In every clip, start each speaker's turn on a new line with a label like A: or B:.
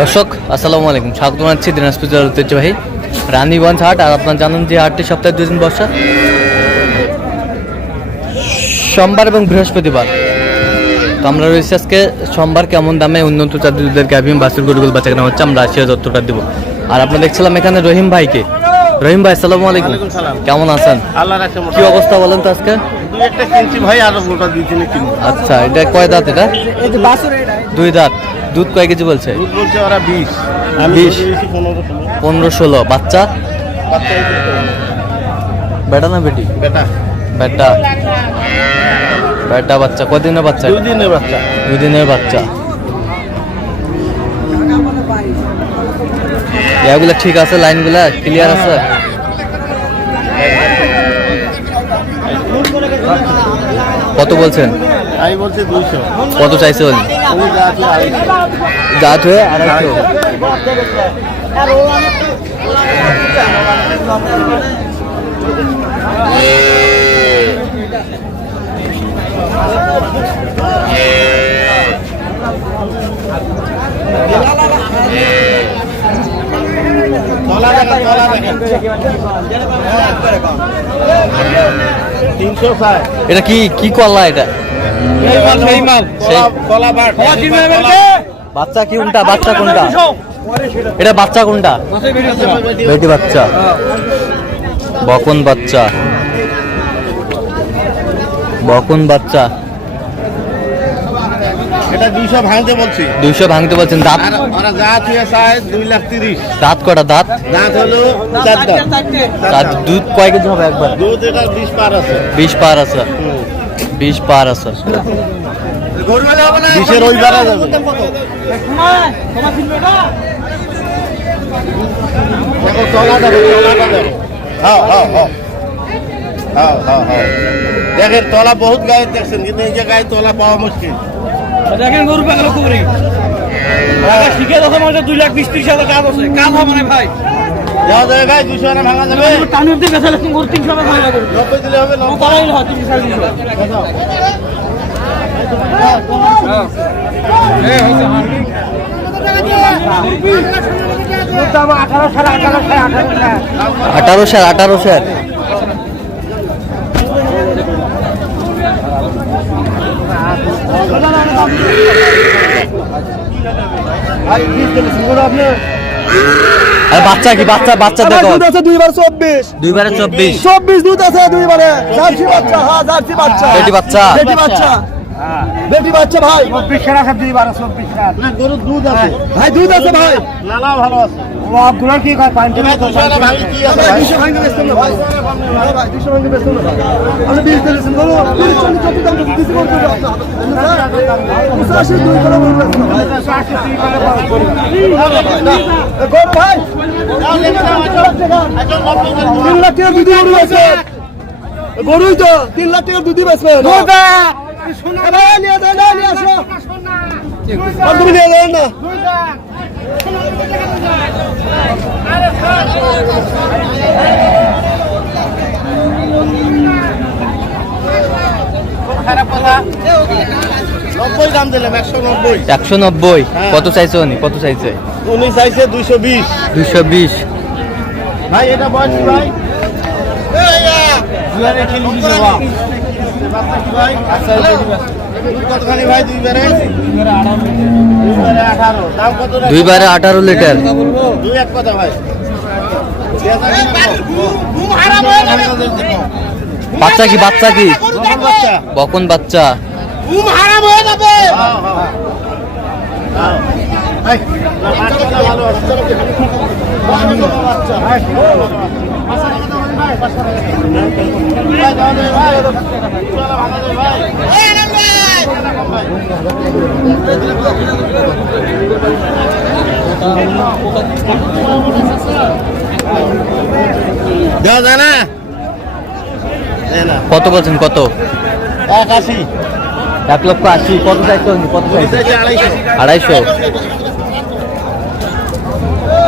A: দর্শক আসসালামু আলাইকুম। স্বাগত জানাচ্ছি দিনাজপুর জেলার ঐতিহ্যবাহী রানীগঞ্জ হাট। আর আপনার জানেন যে হাটটি সপ্তাহে দুদিন বসা। সোমবার এবং বৃহস্পতিবার। তো আমরা রয়েছি আজকে সোমবার কেমন দামে উন্নত দুধের গাভিম বাসুর গরুগুলো বাচ্চা কেনা হচ্ছে। আমরা রাশিয়া যত্রটা দিব। আর আপনারা দেখছিলাম এখানে রহিম ভাইকে। রহিম ভাই আসসালামু আলাইকুম। কেমন আছেন? কি অবস্থা বলেন তো আজকে? আচ্ছা এটা কয় দাঁত এটা। দুই দাঁত। দুধ কয় কেজি বলছে?
B: দুধ বলছে ওরা বিশ।
A: বিশ।
B: পনেরো ষোলো।
A: বাচ্চা। বেটা না বেটি?
B: বেটা।
A: বেটা। বেটা বাচ্চা। কদিনের বাচ্চা?
B: দুই দিনের বাচ্চা।
A: দুই দিনের বাচ্চা। এগুলা ঠিক আছে? লাইনগুলা ক্লিয়ার আছে? কত বলছেন?
B: আমি বলছি দুইশো।
A: কত চাইছে উনি জাত হয়ে আড়াইশো। এটা কি কি করলা এটা? বাচ্চা কি কোনটা বাচ্চা কোনটা? এটা বাচ্চা কোনটা? বেটি বাচ্চা। বকন বাচ্চা। বকন বাচ্চা।
B: এটা দুইশো ভাঙতে বলছি।
A: দুইশো ভাঙতে বলছেন। দাঁত?
B: আর ওরা চায় দুই লাখ তিরিশ।
A: দাঁত কটা? দাঁত?
B: দাঁত হলো চার দাঁত
A: দাঁত দুধ কয় কেজি হবে একবার?
B: দুধ এটা বিশ পার আছে।
A: বিশ পার আছে। বিশ পার আছে।
B: বিশের ওই পারা যাবে হ্যাঁ হ্যাঁ হ্যাঁ। হ্যাঁ হ্যাঁ হ্যাঁ। দেখেন তলা বহুত গায়ে দেখছেন কিন্তু এই যে গায়ে তলা পাওয়া মুশকিল।
C: দেখেন গরু পাগল কুবরি শিখে দশ মাসে দুই লাখ বিশ ত্রিশ হাজার কাজ আছে। কাজ হবে ভাই।
B: যাওয়া যাবে গায়ে দুশো আনা ভাঙা যাবে।
C: টানুর দিয়ে বেসালে তুমি গরু তিনশো টাকা ভাড়া করবে
B: নব্বই দিলে হবে নব্বই।
C: হয় তিনশো সাড়ে তিনশো
A: আঠারো স্যার আঠারো স্যার। বাচ্চা কি? বাচ্চা বাচ্চা দেখো।
D: দুধ আছে দুইবার চব্বিশ।
A: দুইবারে চব্বিশ।
D: চব্বিশ দুধ আছে দুইবারে। জার্সি বাচ্চা হ্যাঁ জার্সি বাচ্চা।
A: বেটি বাচ্চা।
D: বেটি বাচ্চা। বেটি বাচ্চা ভাই।
B: না গরুর দুধ আছে।
D: ভাই দুধ আছে ভাই।
B: ভালো আছে।
D: কি
B: দুশো আছে?
D: না ভাই। হ্যাঁ ভাই দুশো বেচতাম না ভাই। আপনি বিশ দিয়েছেন বলো তিরিশ চল্লিশ চল্লিশ দাম দিতে দিতে পঁচাশি দুই করে গরু ভাই। তিন লাখ টাকা দুধি গরু আছে গরুই তো তিন লাখ টাকা দুধি বেচবে নিয়ে যাও না নিয়ে আসো। নিয়ে না।
B: একশো নব্বই।
A: কত চাইছে উনি? কত চাইছে?
B: উনি চাইছে দুইশো বিশ।
A: দুইশো বিশ।
B: ভাই এটা বয়স ভাই? কতখানি ভাই দুই আঠারো?
A: দুইবারে লিটার
B: দুই এক কথা ভাই
A: বাচ্চা কি বাচ্চা কি
B: কখন বাচ্চা
A: বকন বাচ্চা
B: হ্যাঁ, হ্যাঁ। হ্যাঁ। ভালো। বাচ্চা, দেওয়া যায় না।
A: কত বলছেন কত?
B: এক আশি।
A: এক লক্ষ আশি। কত চাইছে কত চাইছে?
B: আড়াইশো।
A: আড়াইশো?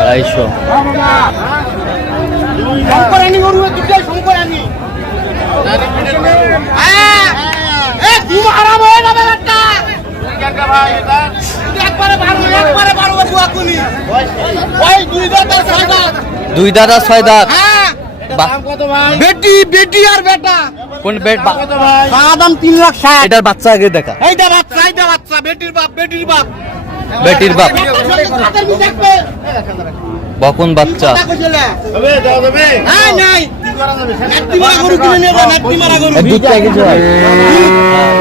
A: আড়াইশো। দুই দাদা ছয় দাঁত। বাচ্চা আগে দেখা।
B: এইটা বাচ্চা এইটা বাচ্চা বেটির বাপ বেটির বাপ।
A: বেটির বাপ। বকন বাচ্চা।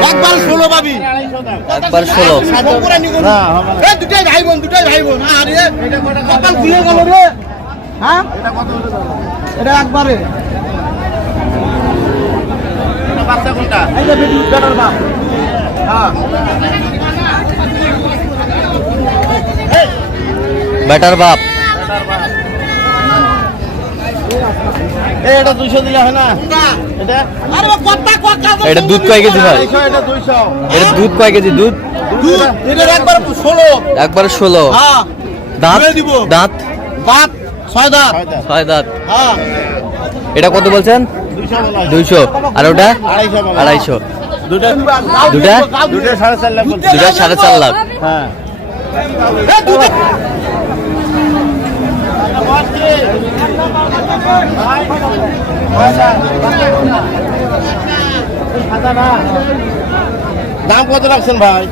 D: একবার ষোলো পাবি
A: একবার
D: দুটাই ভাই বোন দুটাই ভাই বোন আরে কপাল খুলে গেল রে হ্যাঁ
B: এটা কত হলো? দাও?
D: এটা একবারে
B: বাচ্চা কোনটা?
D: এই যে বেটি বাপ। হ্যাঁ।
A: বেটার বাপ।
B: এটা 200 দিলে হয় না? এটা?
D: আরে বাবা, কথা কথা
A: এটা দুধ কয় কেজি
B: 200 এটা
A: দুধ কয় কেজি? দুধ?
D: একবার ষোলো।
A: একবার
D: হ্যাঁ।
A: দাঁত? দাঁত?
D: বাপ ছয় দাঁত।
A: ছয় দাঁত।
D: হ্যাঁ।
A: এটা কত বলছেন?
B: 200 বলা।
A: দুইশো। আর ওটা?
B: আড়াইশো।
A: আড়াইশো।
B: দুটা সাড়ে চার লাখ
A: দুটা সাড়ে চার লাখ।
B: হ্যাঁ।
D: এ দুধ
B: দাম কত রাখছেন ভাই?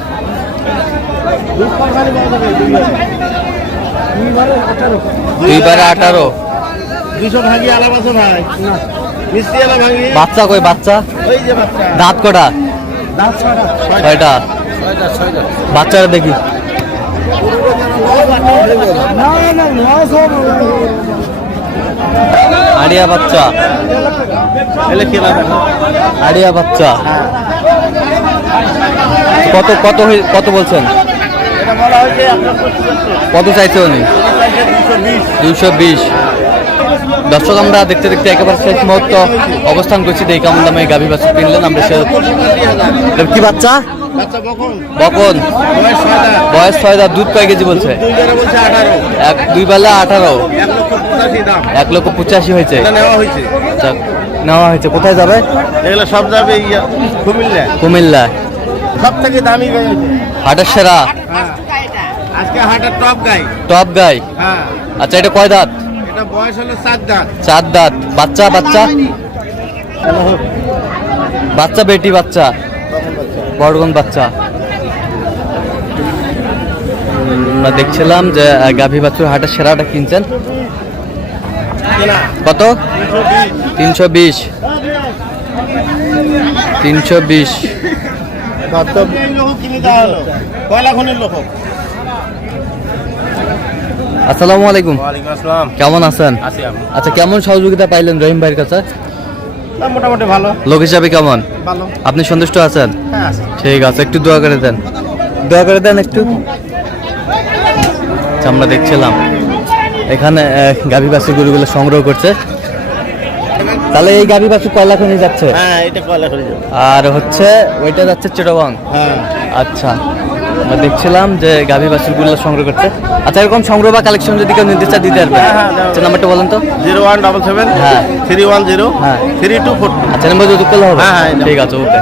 A: দুই বারে আঠারো।
B: দুইশো ভাঙি আলাপ আছে ভাই। মিষ্টি আলা ভাঙি
A: বাচ্চা কই বাচ্চা?
B: ওই যে বাচ্চা।
A: দাঁত কটা?
B: দাঁত ছয়টা।
A: ছয়টা। বাচ্চারা দেখি। আড়িয়া বাচ্চা। আড়িয়া বাচ্চা। কত কত কত বলছেন? কত চাইছে উনি?
B: দুশো বিশ।
A: দর্শক আমরা দেখতে দেখতে একেবারে শেষ মুহূর্ত অবস্থান করছি। দেখি কেমন দামে গাভী বাচ্চা কিনলেন। আমরা সে কি বাচ্চা?
B: বকুন বয়স
A: ছয় দাঁত দুধ কয় কেজি বলছে? এক দুই বেলা আঠারো?
B: এক লক্ষ পঁচাশি
A: হয়েছে।
B: নেওয়া হয়েছে।
A: কোথায় যাবে?
B: এগুলো সব যাবে কুমিল্লা
A: কুমিল্লা
B: সব থেকে দামি
A: হাটের সেরা?
B: হ্যাঁ। আজকে হাটের টপ গাই।
A: টপ গাই?
B: হ্যাঁ।
A: আচ্ছা এটা কয় দাঁত?
B: এটা বয়স হলো সাত দাঁত।
A: চার দাঁত। বাচ্চা বাচ্চা? বাচ্চা বেটি বাচ্চা? বড়গন বাচ্চা। আমরা দেখছিলাম যে গাভী বাছুর হাটের সেরাটা কিনছেন। কত? তিনশো বিশ। তিনশো বিশ। আসসালামু আলাইকুম। কেমন আছেন? আচ্ছা কেমন সহযোগিতা পাইলেন রহিম ভাইয়ের কাছে?
B: মোটামুটি ভালো।
A: লোক হিসাবে কেমন?
B: ভালো।
A: আপনি সন্তুষ্ট আছেন?
B: হ্যাঁ
A: ঠিক আছে একটু দোয়া করে দেন। দোয়া করে দেন একটু। আচ্ছা, আমরা দেখছিলাম। এখানে আহ, গাভী বাছুর গরুগুলো সংগ্রহ করছে। তাহলে এই গাভী বাছুর কয়লা খনি যাচ্ছে?
B: হ্যাঁ এটা
A: আর হচ্ছে ওইটা যাচ্ছে চিটাগং
B: হ্যাঁ।
A: আচ্ছা। আমরা দেখছিলাম যে গাভী বাছুরগুলো সংগ্রহ করতে আচ্ছা এরকম সংগ্রহ বা কালেকশন যদি কেউ নিতে দিতে পারবে
B: হ্যাঁ, হ্যাঁ,
A: আচ্ছা নাম্বারটা বলেন তো
B: জিরো ওয়ান ডাবল সেভেন
A: হ্যাঁ।
B: থ্রি ওয়ান জিরো
A: হ্যাঁ।
B: থ্রি টু ফোর
A: আচ্ছা নাম্বার যদি করলে হবে
B: হ্যাঁ, হ্যাঁ।
A: ঠিক আছে ওকে